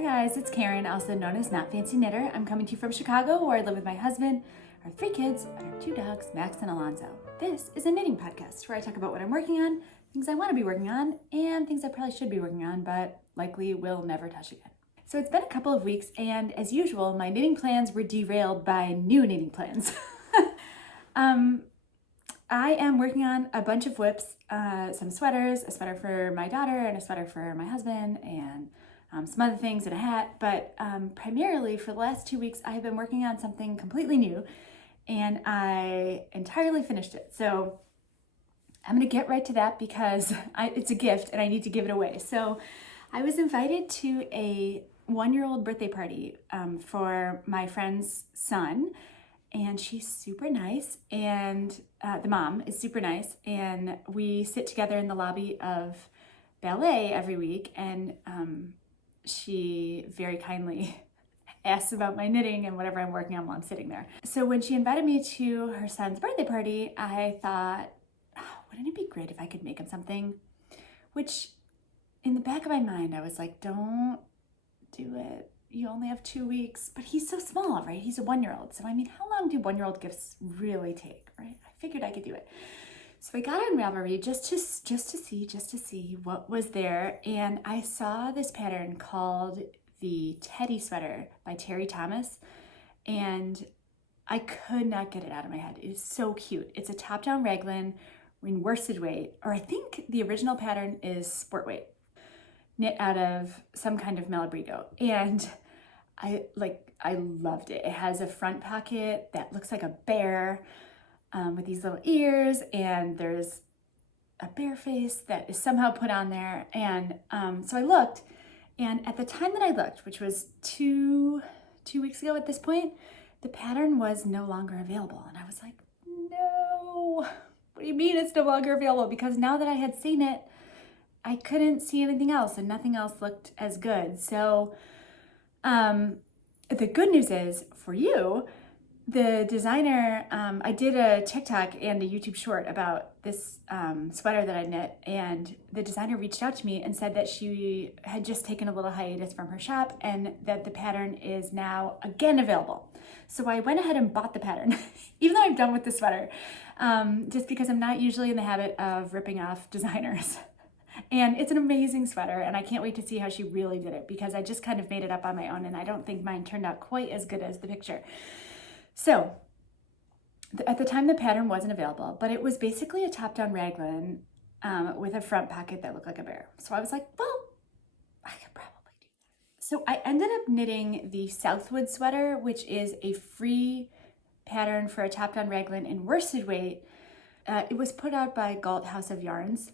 Hi guys, it's Karen, also known as Not Fancy Knitter. I'm coming to you from Chicago, where I live with my husband, our 3 kids, and our 2 dogs, Max and Alonzo. This is a knitting podcast where I talk about what I'm working on, things I want to be working on, and things I probably should be working on, but likely will never touch again. So it's been a couple of weeks, and as usual, my knitting plans were derailed by new knitting plans. I am working on a bunch of whips, some sweaters, a sweater for my daughter and a sweater for my husband, and some other things and a hat, but primarily for the last 2 weeks, I have been working on something completely new, and I entirely finished it. So I'm gonna get right to that because it's a gift and I need to give it away. So I was invited to a 1-year-old birthday party for my friend's son, and she's super nice, and the mom is super nice, and we sit together in the lobby of ballet every week, and she very kindly asks about my knitting and whatever I'm working on while I'm sitting there. So when she invited me to her son's birthday party, I thought, oh, wouldn't it be great if I could make him something? Which in the back of my mind, I was like, don't do it. You only have 2 weeks, but he's so small, right? He's a 1-year-old. So I mean, how long do 1-year-old gifts really take, right? I figured I could do it. So I got on Ravelry just to see what was there, and I saw this pattern called the Teddy sweater by Terri Thomas, and I could not get it out of my head. It is so cute. It's a top-down raglan in worsted weight, or I think the original pattern is sport weight, knit out of some kind of Malabrigo, and I loved it. It has a front pocket that looks like a bear, with these little ears, and there's a bear face that is somehow put on there. And so I looked, and at the time that I looked, which was two weeks ago at this point, the pattern was no longer available. And I was like, no, what do you mean it's no longer available? Because now that I had seen it, I couldn't see anything else, and nothing else looked as good. So the good news is for you, the designer, I did a TikTok and a YouTube short about this sweater that I knit, and the designer reached out to me and said that she had just taken a little hiatus from her shop and that the pattern is now again available. So I went ahead and bought the pattern, even though I'm done with the sweater, just because I'm not usually in the habit of ripping off designers. And it's an amazing sweater, and I can't wait to see how she really did it, because I just kind of made it up on my own, and I don't think mine turned out quite as good as the picture. So at the time, the pattern wasn't available, but it was basically a top-down raglan with a front pocket that looked like a bear. So I was like, well, I could probably do that. So I ended up knitting the Southwood sweater, which is a free pattern for a top-down raglan in worsted weight. It was put out by Galt House of Yarns.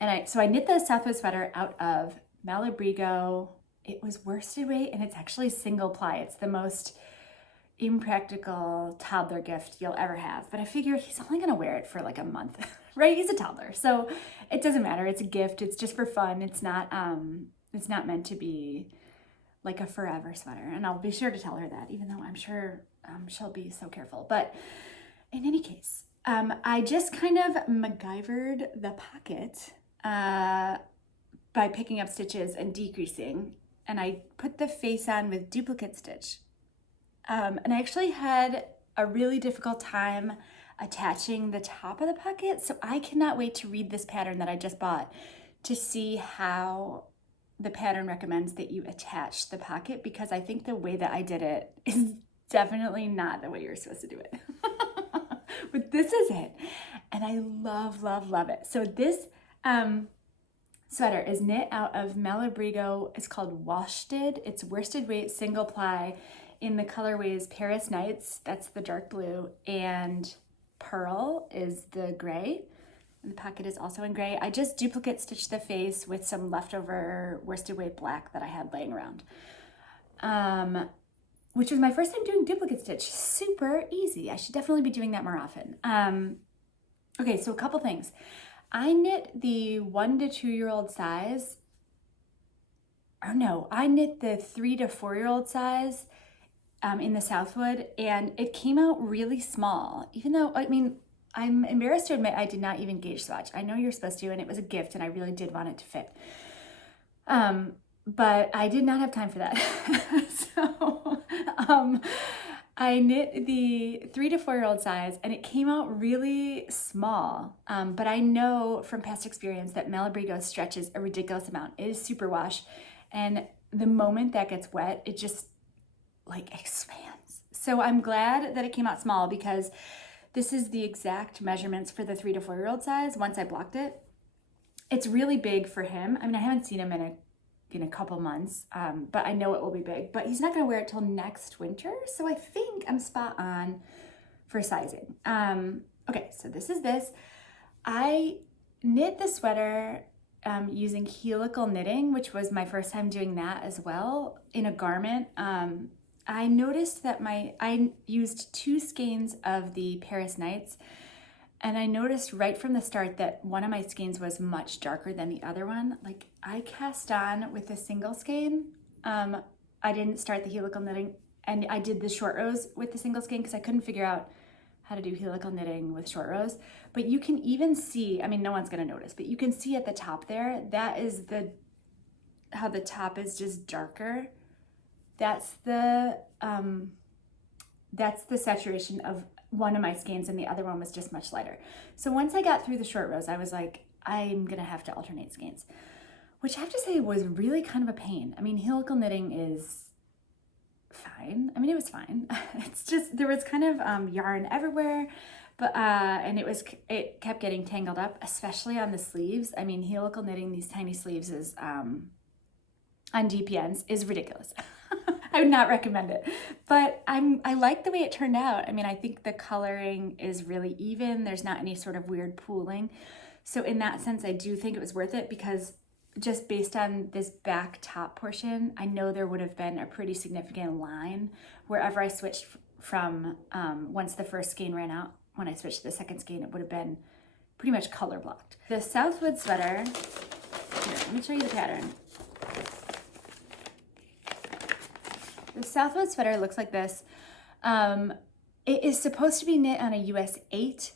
And so I knit the Southwood sweater out of Malabrigo. It was worsted weight, and it's actually single ply. It's the most impractical toddler gift you'll ever have, but I figure he's only gonna wear it for like a month, right? He's a toddler, so it doesn't matter. It's a gift. It's just for fun. It's not meant to be like a forever sweater, and I'll be sure to tell her that, even though I'm sure she'll be so careful. But in any case, I just kind of MacGyvered the pocket by picking up stitches and decreasing, and I put the face on with duplicate stitch. And I actually had a really difficult time attaching the top of the pocket, so I cannot wait to read this pattern that I just bought to see how the pattern recommends that you attach the pocket, because I think the way that I did it is definitely not the way you're supposed to do it. But this is it, and I love, love, love it. So this sweater is knit out of Malabrigo. It's called worsted. It's worsted weight single ply in the colorways Paris Nights, that's the dark blue, and Pearl is the gray, and the pocket is also in gray. I just duplicate stitched the face with some leftover worsted weight black that I had laying around, which was my first time doing duplicate stitch. Super easy. I should definitely be doing that more often. Okay, so a couple things. I knit the 1 to 2 year old size, or no, I knit the 3 to 4 year old size in the Southwood, and it came out really small, even though, I mean, I'm embarrassed to admit I did not even gauge swatch. I know you're supposed to, and it was a gift, and I really did want it to fit. but I did not have time for that. So I knit the 3 to 4 year old size and it came out really small. But I know from past experience that Malabrigo stretches a ridiculous amount. It is superwash. And the moment that gets wet, it just like expands. So I'm glad that it came out small because this is the exact measurements for the 3 to 4 year old size once I blocked it. It's really big for him. I mean, I haven't seen him in a couple months, but I know it will be big. But he's not going to wear it till next winter, so I think I'm spot on for sizing. Okay, so this is this. I knit the sweater using helical knitting, which was my first time doing that as well in a garment. I noticed that I used 2 skeins of the Paris Nights. And I noticed right from the start that one of my skeins was much darker than the other one. Like I cast on with a single skein. I didn't start the helical knitting, and I did the short rows with the single skein because I couldn't figure out how to do helical knitting with short rows. But you can even see, I mean, no one's gonna notice, but you can see at the top there, that is how the top is just darker. That's the saturation of one of my skeins and the other one was just much lighter. So once I got through the short rows, I was like, I'm gonna have to alternate skeins, which I have to say was really kind of a pain. I mean, helical knitting is fine. I mean, it was fine. It's just, there was kind of yarn everywhere, but and it kept getting tangled up, especially on the sleeves. I mean, helical knitting these tiny sleeves is on DPNs is ridiculous. I would not recommend it, but I like the way it turned out. I mean, I think the coloring is really even. There's not any sort of weird pooling. So in that sense, I do think it was worth it because just based on this back top portion, I know there would have been a pretty significant line wherever I switched from once the first skein ran out. When I switched to the second skein, it would have been pretty much color blocked. The Southwood sweater, here, let me show you the pattern. The Southwood sweater looks like this. It is supposed to be knit on a US 8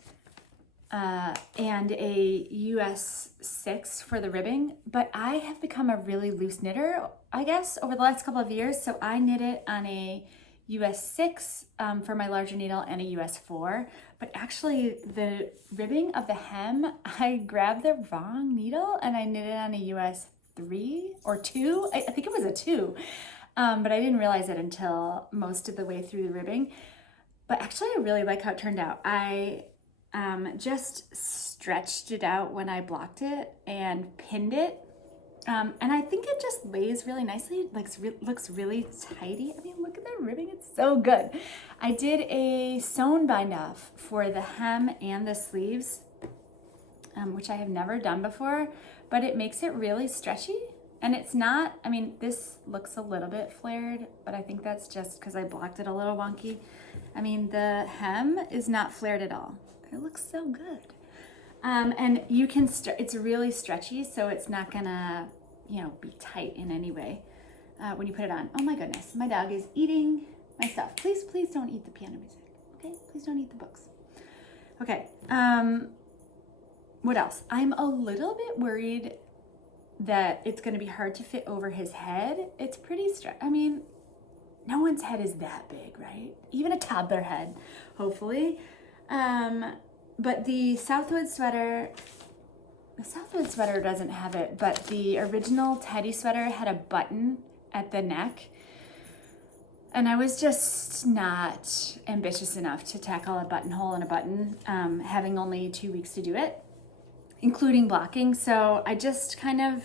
and a US 6 for the ribbing, but I have become a really loose knitter, I guess, over the last couple of years. So I knit it on a US 6 for my larger needle and a US 4, but actually the ribbing of the hem, I grabbed the wrong needle and I knit it on a US 3 or 2. I think it was a 2. But I didn't realize it until most of the way through the ribbing. But actually, I really like how it turned out. I just stretched it out when I blocked it and pinned it. And I think it just lays really nicely. It looks really tidy. I mean, look at that ribbing. It's so good. I did a sewn bind off for the hem and the sleeves, which I have never done before, but it makes it really stretchy. And it's not, I mean, this looks a little bit flared, but I think that's just because I blocked it a little wonky. I mean, the hem is not flared at all. It looks so good. And you can, it's really stretchy, so it's not gonna, be tight in any way when you put it on. Oh my goodness, my dog is eating my stuff. Please, please don't eat the piano music, okay? Please don't eat the books. Okay, what else? I'm a little bit worried that it's going to be hard to fit over his head. It's pretty I mean, no one's head is that big, right? Even a toddler head, hopefully. But the Southwood sweater doesn't have it, but the original Teddy sweater had a button at the neck. And I was just not ambitious enough to tackle a buttonhole in a button, having only 2 weeks to do it, including blocking. So I just kind of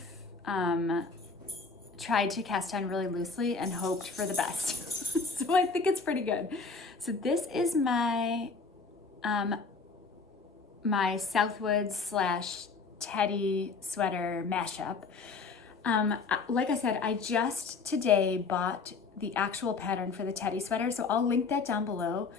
tried to cast on really loosely and hoped for the best. So I think it's pretty good. So this is my my Southwood / Teddy sweater mashup. Like I said, I just today bought the actual pattern for the Teddy sweater, so I'll link that down below.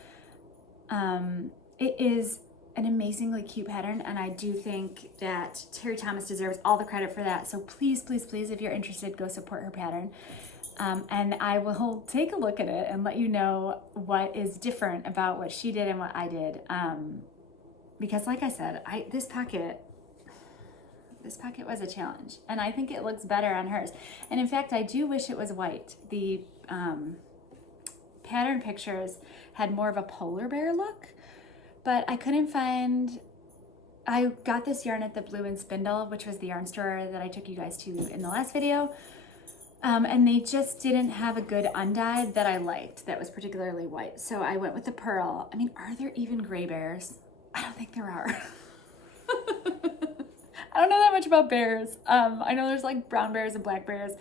It is an amazingly cute pattern, and I do think that Terri Thomas deserves all the credit for that. So please, please, please, if you're interested, go support her pattern. And I will take a look at it and let you know what is different about what she did and what I did. Because like I said, this packet This pocket was a challenge, and I think it looks better on hers. And in fact, I do wish it was white. The pattern pictures had more of a polar bear look, but I couldn't find. I got this yarn at the Blue and Spindle, which was the yarn store that I took you guys to in the last video. And they just didn't have a good undyed that I liked that was particularly white. So I went with the pearl. I mean, are there even gray bears? I don't think there are. I don't know that much about bears. I know there's like brown bears and black bears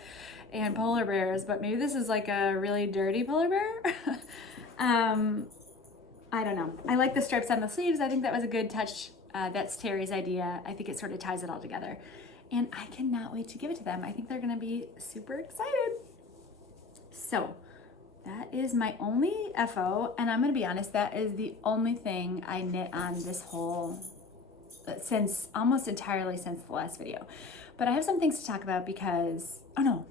and polar bears, but maybe this is like a really dirty polar bear. I don't know. I like the stripes on the sleeves. I think that was a good touch. That's Terri's idea. I think it sort of ties it all together. And I cannot wait to give it to them. I think they're gonna be super excited. So that is my only FO, and I'm gonna be honest, that is the only thing I knit on this whole, since almost entirely since the last video. But I have some things to talk about because, oh no,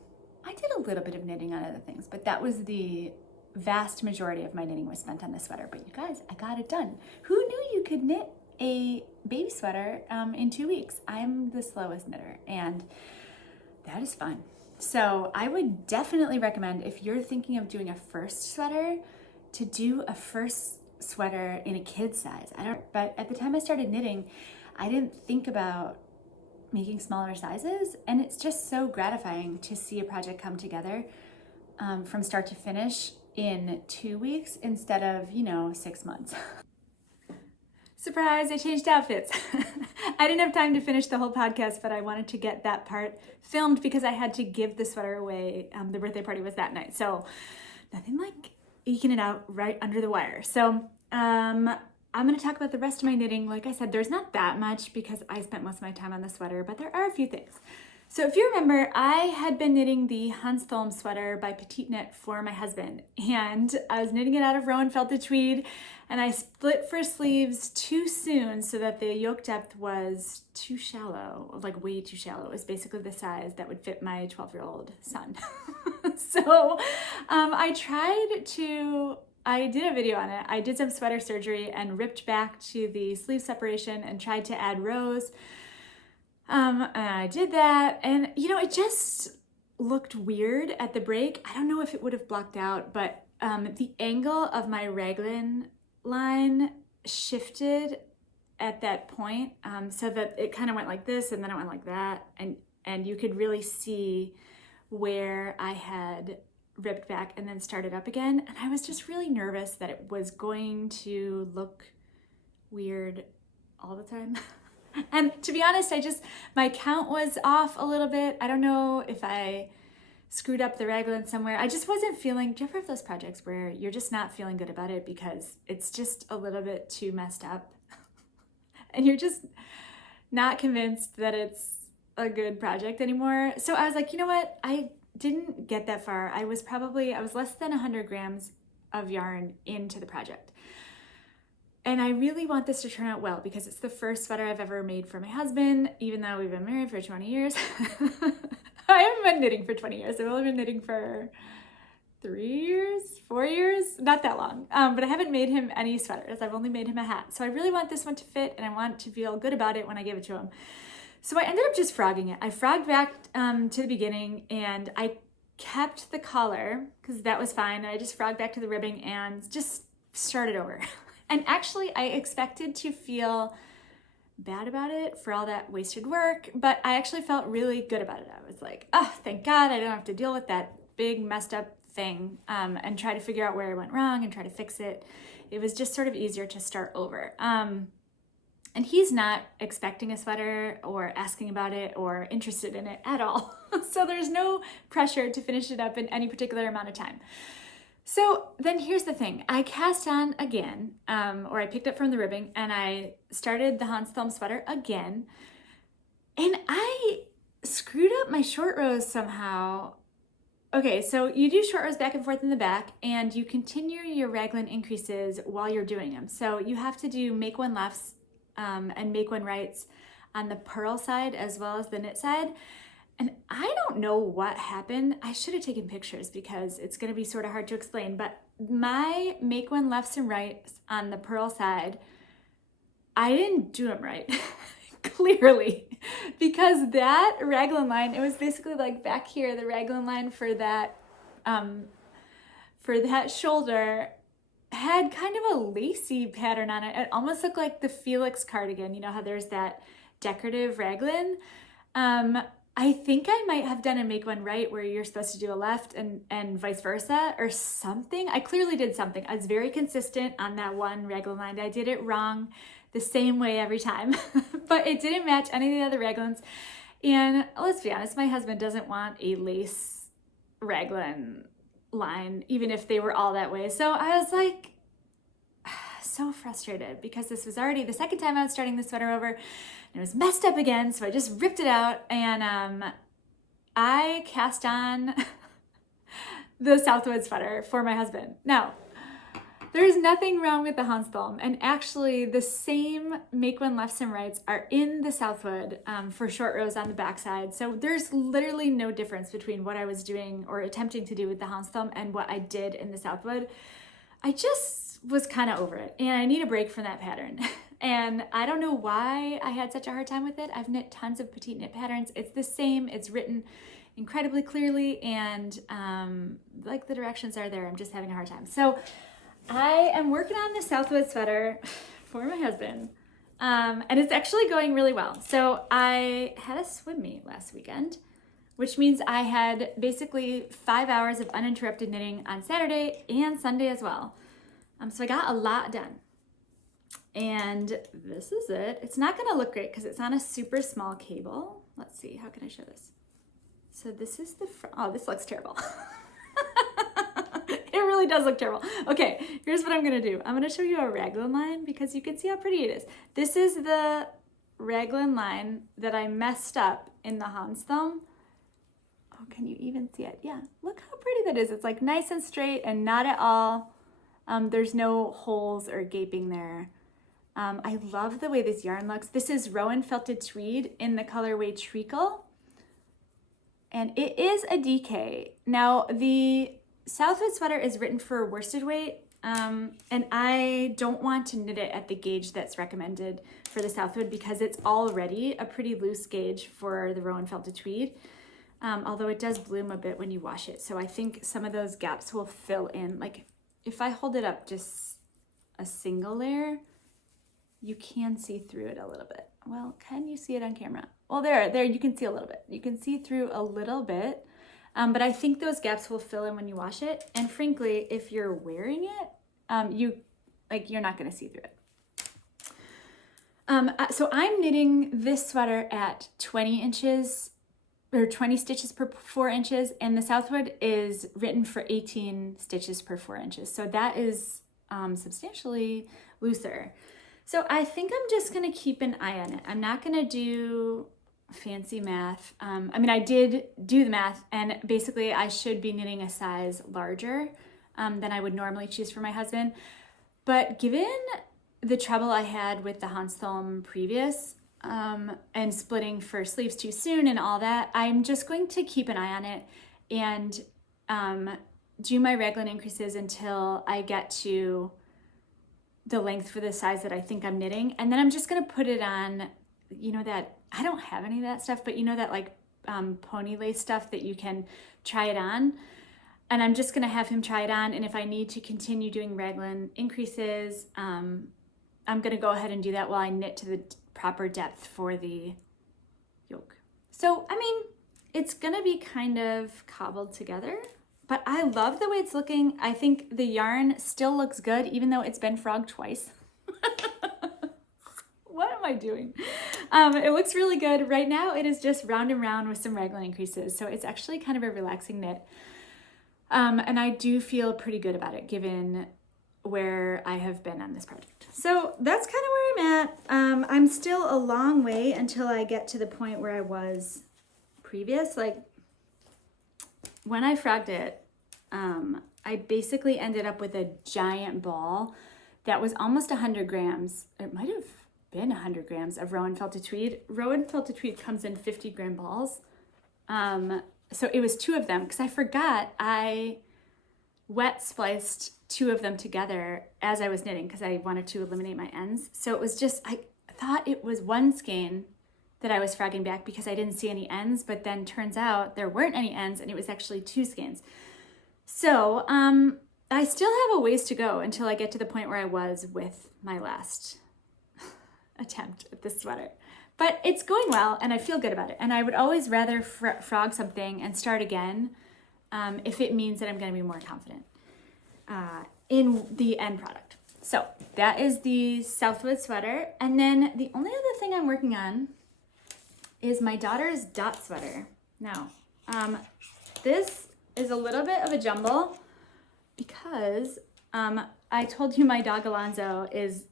I did a little bit of knitting on other things, but that was the vast majority of my knitting was spent on this sweater. But you guys, I got it done. Who knew you could knit a baby sweater in 2 weeks? I'm the slowest knitter, and that is fun. So I would definitely recommend, if you're thinking of doing a first sweater, to do a first sweater in a kid's size. But at the time I started knitting, I didn't think about making smaller sizes, and it's just so gratifying to see a project come together from start to finish in 2 weeks instead of, 6 months. Surprise, I changed outfits. I didn't have time to finish the whole podcast, but I wanted to get that part filmed because I had to give the sweater away. The birthday party was that night. So nothing like eking it out right under the wire. So I'm going to talk about the rest of my knitting. Like I said, there's not that much because I spent most of my time on the sweater, but there are a few things. So if you remember, I had been knitting the Hanstholm sweater by Petite knit for my husband, and I was knitting it out of Rowan felted tweed, and I split for sleeves too soon so that the yoke depth was too shallow, like way too shallow. It was basically the size that would fit my 12-year-old son. So I did a video on it. I did some sweater surgery and ripped back to the sleeve separation and tried to add rows. And I did that, and it just looked weird at the break. I don't know if it would have blocked out, but the angle of my raglan line shifted at that point, so that it kind of went like this and then it went like that, and you could really see where I had ripped back and then started up again, and I was just really nervous that it was going to look weird all the time. And to be honest, my count was off a little bit. I don't know if I screwed up the raglan somewhere. I just wasn't feeling, do you ever have those projects where you're just not feeling good about it because it's just a little bit too messed up? And you're just not convinced that it's a good project anymore. So I was like, you know what? I didn't get that far. I was less than 100 grams of yarn into the project. And I really want this to turn out well because it's the first sweater I've ever made for my husband, even though we've been married for 20 years. I haven't been knitting for 20 years. I've only been knitting for 4 years, not that long. But I haven't made him any sweaters. I've only made him a hat. So I really want this one to fit, and I want to feel good about it when I give it to him. So I ended up just frogging it. I frogged back to the beginning, and I kept the collar because that was fine. And I just frogged back to the ribbing and just started over. And actually, I expected to feel bad about it for all that wasted work, but I actually felt really good about it. I was like, oh, thank God I don't have to deal with that big messed up thing and try to figure out where I went wrong and try to fix it. It was just sort of easier to start over. And he's not expecting a sweater or asking about it or interested in it at all. So there's no pressure to finish it up in any particular amount of time. So then here's the thing. I cast on again, or I picked up from the ribbing, and I started the Hanstholm sweater again, and I screwed up my short rows somehow. Okay, so you do short rows back and forth in the back, and you continue your raglan increases while you're doing them. So you have to do make one lefts and make one rights on the purl side as well as the knit side. And I don't know what happened. I should have taken pictures because it's going to be sort of hard to explain, but my make one lefts and rights on the purl side, I didn't do them right clearly, because that raglan line, it was basically like back here, the raglan line for that shoulder had kind of a lacy pattern on it. It almost looked like the Felix cardigan. You know how there's that decorative raglan? I think I might have done a make one right where you're supposed to do a left and vice versa or something. I clearly did something. I was very consistent on that one raglan line. I did it wrong the same way every time, but it didn't match any of the other raglans. And let's be honest, my husband doesn't want a lace raglan line, even if they were all that way. So I was like, so frustrated because this was already the second time I was starting the sweater over and it was messed up again. So I just ripped it out and I cast on the Southwood sweater for my husband. Now, there's nothing wrong with the Hanstholm, and actually the same make one lefts and rights are in the Southwood for short rows on the backside. So there's literally no difference between what I was doing or attempting to do with the Hanstholm and what I did in the Southwood. I just was kind of over it and I need a break from that pattern. And I don't know why I had such a hard time with it. I've knit tons of petite knit patterns. It's the same, it's written incredibly clearly, and like the directions are there. I'm just having a hard time. So I am working on the Southwood sweater for my husband, and it's actually going really well. So I had a swim meet last weekend, which means I had basically 5 hours of uninterrupted knitting on Saturday and Sunday as well. So I got a lot done. And this is it. It's not gonna look great because it's on a super small cable. Let's see, how can I show this? So this is the front. Oh, this looks terrible. It really does look terrible. Okay, here's what I'm gonna do. I'm gonna show you a raglan line because you can see how pretty it is. This is the raglan line that I messed up in the Hanstholm. Oh, can you even see it? Yeah, look how pretty that is. It's like nice and straight and not at all. There's no holes or gaping there. I love the way this yarn looks. This is Rowan Felted Tweed in the colorway Treacle. And it is a DK. Now, the Southwood sweater is written for worsted weight, and I don't want to knit it at the gauge that's recommended for the Southwood because it's already a pretty loose gauge for the Rowan Felted Tweed, although it does bloom a bit when you wash it. So I think some of those gaps will fill in. Like if I hold it up just a single layer, you can see through it a little bit. Well, can you see it on camera? Well, there, you can see a little bit. You can see through a little bit. But I think those gaps will fill in when you wash it. And frankly, if you're wearing it, you're not gonna see through it. So I'm knitting this sweater at 20 inches or 20 stitches per 4 inches, and the Southwood is written for 18 stitches per 4 inches. So that is substantially looser. So I think I'm just gonna keep an eye on it. I'm not gonna do fancy math. I mean, I did do the math, and basically I should be knitting a size larger than I would normally choose for my husband. But given the trouble I had with the Hanstholm previous and splitting for sleeves too soon and all that, I'm just going to keep an eye on it and do my raglan increases until I get to the length for the size that I think I'm knitting. And then I'm just gonna put it on, you know, that, I don't have any of that stuff, but you know that like pony lace stuff that you can try it on. And I'm just gonna have him try it on. And if I need to continue doing raglan increases, I'm gonna go ahead and do that while I knit to the proper depth for the yoke. So, I mean, it's gonna be kind of cobbled together, but I love the way it's looking. I think the yarn still looks good, even though it's been frogged twice. What am I doing? It looks really good. Right now, it is just round and round with some raglan increases. So it's actually kind of a relaxing knit. And I do feel pretty good about it, given where I have been on this project. So that's kind of where I'm at. I'm still a long way until I get to the point where I was previous. Like when I frogged it, I basically ended up with a giant ball that was almost 100 grams. It might have been 100 grams of Rowan Felted Tweed. Rowan Felted Tweed comes in 50-gram balls. So it was 2 of them because I forgot I wet spliced 2 of them together as I was knitting because I wanted to eliminate my ends. So it was just, I thought it was 1 skein that I was frogging back because I didn't see any ends, but then turns out there weren't any ends and it was actually 2 skeins. So I still have a ways to go until I get to the point where I was with my last attempt at this sweater. But it's going well and I feel good about it. And I would always rather frog something and start again if it means that I'm going to be more confident in the end product. So that is the Southwood sweater. And then the only other thing I'm working on is my daughter's dot sweater. Now, this is a little bit of a jumble because I told you my dog Alonzo is,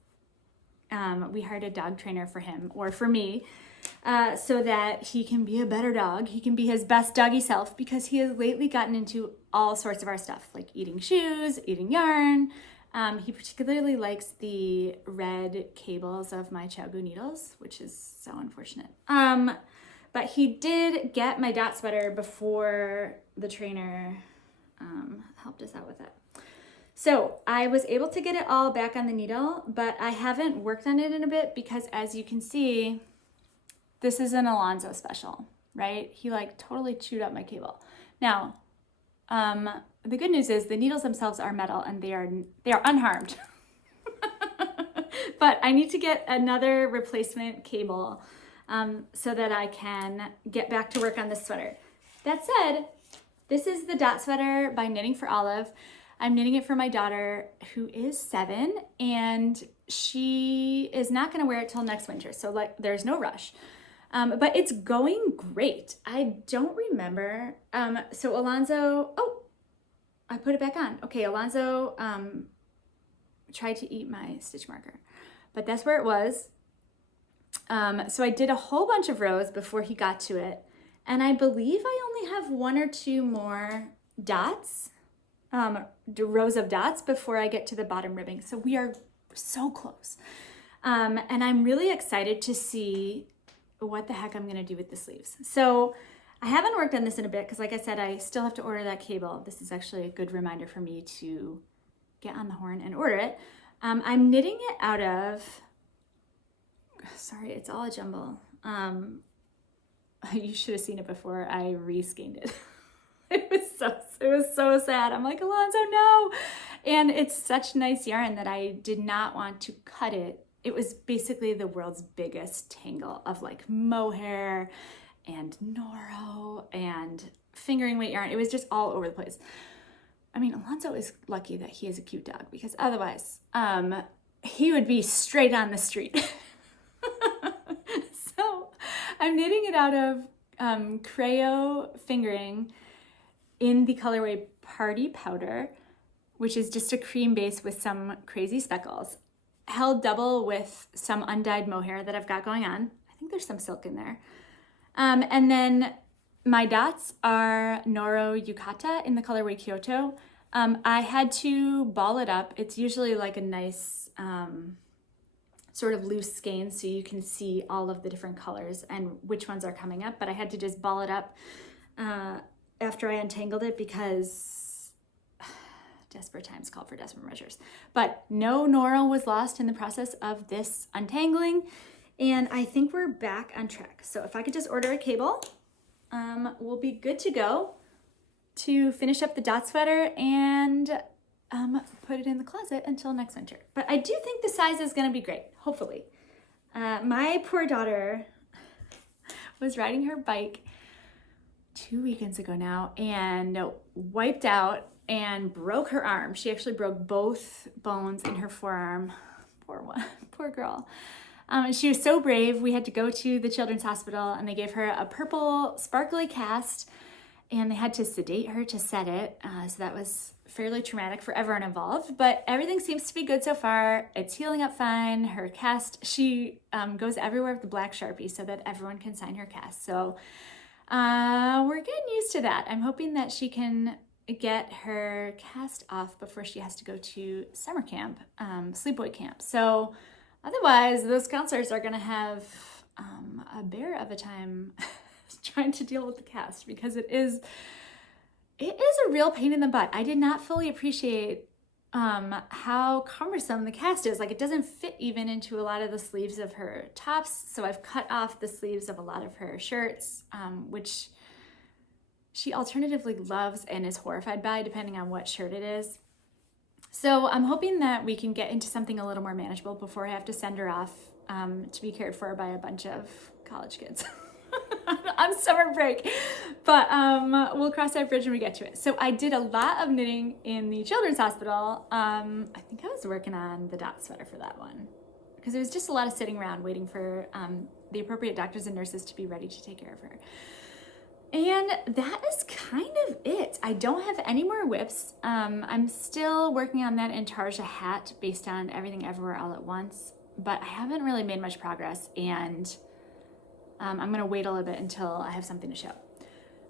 we hired a dog trainer for him, or for me, so that he can be a better dog. He can be his best doggy self because he has lately gotten into all sorts of our stuff, like eating shoes, eating yarn. He particularly likes the red cables of my Chogu needles, which is so unfortunate. But he did get my dot sweater before the trainer helped us out with it. So I was able to get it all back on the needle, but I haven't worked on it in a bit because, as you can see, this is an Alonzo special, right? He like totally chewed up my cable. Now, the good news is the needles themselves are metal and they are unharmed. But I need to get another replacement cable so that I can get back to work on this sweater. That said, this is the dot sweater by Knitting for Olive. I'm knitting it for my daughter who is 7 and she is not going to wear it till next winter. So like there's no rush. But it's going great. I don't remember. So Alonzo, oh, I put it back on. Okay, Alonzo tried to eat my stitch marker, but that's where it was. So I did a whole bunch of rows before he got to it. And I believe I only have 1 or 2 more dots, rows of dots before I get to the bottom ribbing. So we are so close. And I'm really excited to see what the heck I'm gonna do with the sleeves. So I haven't worked on this in a bit because, like I said, I still have to order that cable. This is actually a good reminder for me to get on the horn and order it. I'm knitting it out of, sorry, it's all a jumble. You should have seen it before I re-skeined it. It was so sad. I'm like, Alonzo, no. And it's such nice yarn that I did not want to cut it. It was basically the world's biggest tangle of like mohair and Noro and fingering weight yarn. It was just all over the place. I mean, Alonzo is lucky that he is a cute dog because otherwise he would be straight on the street. So I'm knitting it out of Creo fingering in the colorway Party Powder, which is just a cream base with some crazy speckles, held double with some undyed mohair that I've got going on. I think there's some silk in there. And then my dots are Noro Yukata in the colorway Kyoto. I had to ball it up. It's usually like a nice sort of loose skein so you can see all of the different colors and which ones are coming up, but I had to just ball it up after I untangled it because desperate times call for desperate measures. But no Noro was lost in the process of this untangling, and I think we're back on track. So if I could just order a cable, we'll be good to go to finish up the dot sweater and put it in the closet until next winter. But I do think the size is going to be great, hopefully. My poor daughter was riding her bike 2 weekends ago now and wiped out and broke her arm. She actually broke both bones in her forearm. Poor girl. She was so brave. We had to go to the children's hospital and they gave her a purple sparkly cast and they had to sedate her to set it. So that was fairly traumatic for everyone involved, but everything seems to be good so far. It's healing up fine. Her cast, she goes everywhere with the black Sharpie so that everyone can sign her cast. So we're getting used to that. I'm hoping that she can get her cast off before she has to go to summer camp, sleepaway camp. So otherwise, those counselors are going to have a bear of a time trying to deal with the cast because it is a real pain in the butt. I did not fully appreciate how cumbersome the cast is. Like, it doesn't fit even into a lot of the sleeves of her tops. So I've cut off the sleeves of a lot of her shirts, which she alternatively loves and is horrified by, depending on what shirt it is. So I'm hoping that we can get into something a little more manageable before I have to send her off to be cared for by a bunch of college kids on summer break. But we'll cross that bridge when we get to it. So I did a lot of knitting in the children's hospital. I think I was working on the dot sweater for that one, because it was just a lot of sitting around waiting for the appropriate doctors and nurses to be ready to take care of her. And that is kind of it. I don't have any more whips. I'm still working on that Intarsia hat based on Everything Everywhere All at Once, but I haven't really made much progress, and I'm gonna wait a little bit until I have something to show.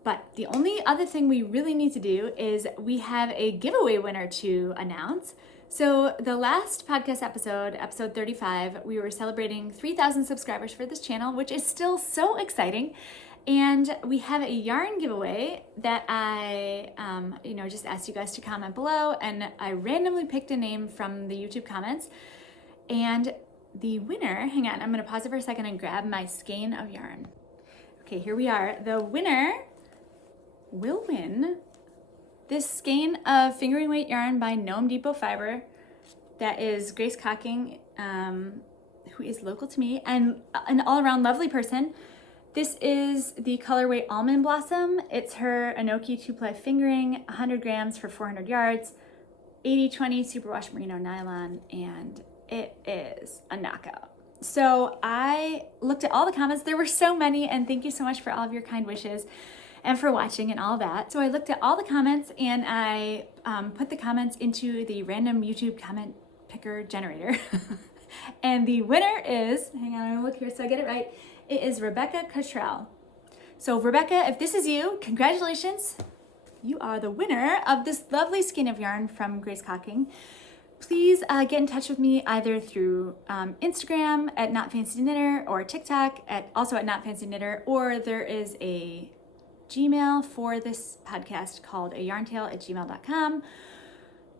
But the only other thing we really need to do is we have a giveaway winner to announce. So the last podcast episode, episode 35, we were celebrating 3,000 subscribers for this channel, which is still so exciting. And we have a yarn giveaway that I, just asked you guys to comment below, and I randomly picked a name from the YouTube comments. And the winner, hang on, I'm gonna pause it for a second and grab my skein of yarn. Okay, here we are. The winner will win this skein of fingering weight yarn by Gnome Depot Fiber. That is Grace Cocking, who is local to me and an all-around lovely person. This is the colorway Almond Blossom. It's her Enoki 2-ply fingering, 100 grams for 400 yards, 80/20 superwash merino nylon, and it is a knockout. So I looked at all the comments. There were so many, and thank you so much for all of your kind wishes and for watching and all that. So I looked at all the comments, and I put the comments into the random YouTube comment picker generator. And the winner is, hang on, I'm gonna look here so I get it right. It is Rebecca Cottrell. So Rebecca, if this is you, congratulations. You are the winner of this lovely skein of yarn from Grace Cocking. Please get in touch with me either through Instagram at knotfancyknitter or TikTok also at knotfancyknitter, or there is a Gmail for this podcast called ayarntale@gmail.com.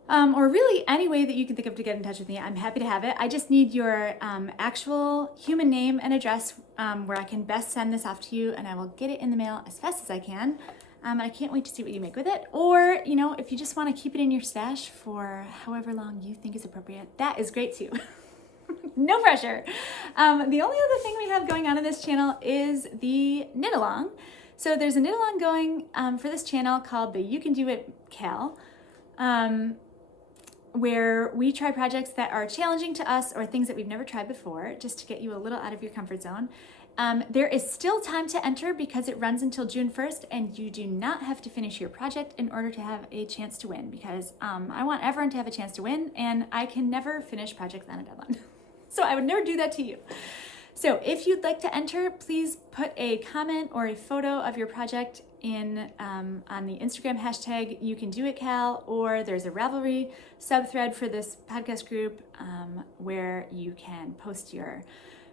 Or really any way that you can think of to get in touch with me. I'm happy to have it. I just need your actual human name and address where I can best send this off to you, and I will get it in the mail as fast as I can. I can't wait to see what you make with it. Or, if you just want to keep it in your stash for however long you think is appropriate, that is great too. No pressure. The only other thing we have going on in this channel is the knit along. So there's a knit along going for this channel called the You Can Do It Cal, where we try projects that are challenging to us or things that we've never tried before, just to get you a little out of your comfort zone. There is still time to enter because it runs until June 1st, and you do not have to finish your project in order to have a chance to win, because I want everyone to have a chance to win, and I can never finish projects on a deadline. So I would never do that to you. So if you'd like to enter, please put a comment or a photo of your project in on the Instagram hashtag You Can Do It Cal, or there's a Ravelry subthread for this podcast group where you can post your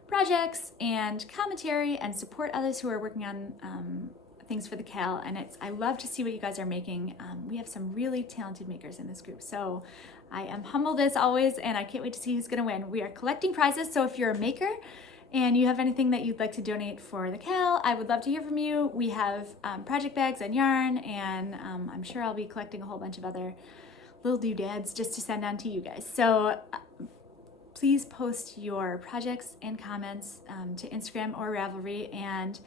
projects and commentary and support others who are working on things for the Cal. And I love to see what you guys are making. We have some really talented makers in this group, so I am humbled as always, and I can't wait to see who's gonna win. We are collecting prizes, so if you're a maker and you have anything that you'd like to donate for the Cal, I would love to hear from you. We have project bags and yarn, and I'm sure I'll be collecting a whole bunch of other little doodads just to send on to you guys. So please post your projects and comments to Instagram or Ravelry, and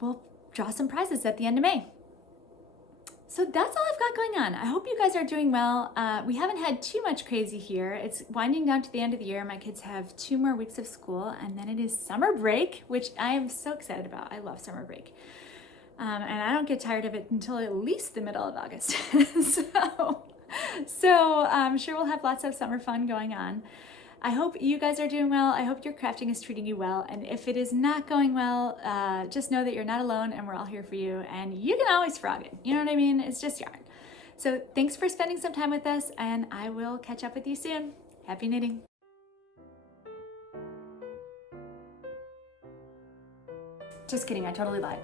we'll draw some prizes at the end of May. So that's all I've got going on. I hope you guys are doing well. We haven't had too much crazy here. It's winding down to the end of the year. My kids have 2 more weeks of school, and then it is summer break, which I am so excited about. I love summer break. And I don't get tired of it until at least the middle of August. So I'm sure we'll have lots of summer fun going on. I hope you guys are doing well. I hope your crafting is treating you well. And if it is not going well, just know that you're not alone, and we're all here for you. And you can always frog it. You know what I mean? It's just yarn. So thanks for spending some time with us, and I will catch up with you soon. Happy knitting. Just kidding, I totally lied.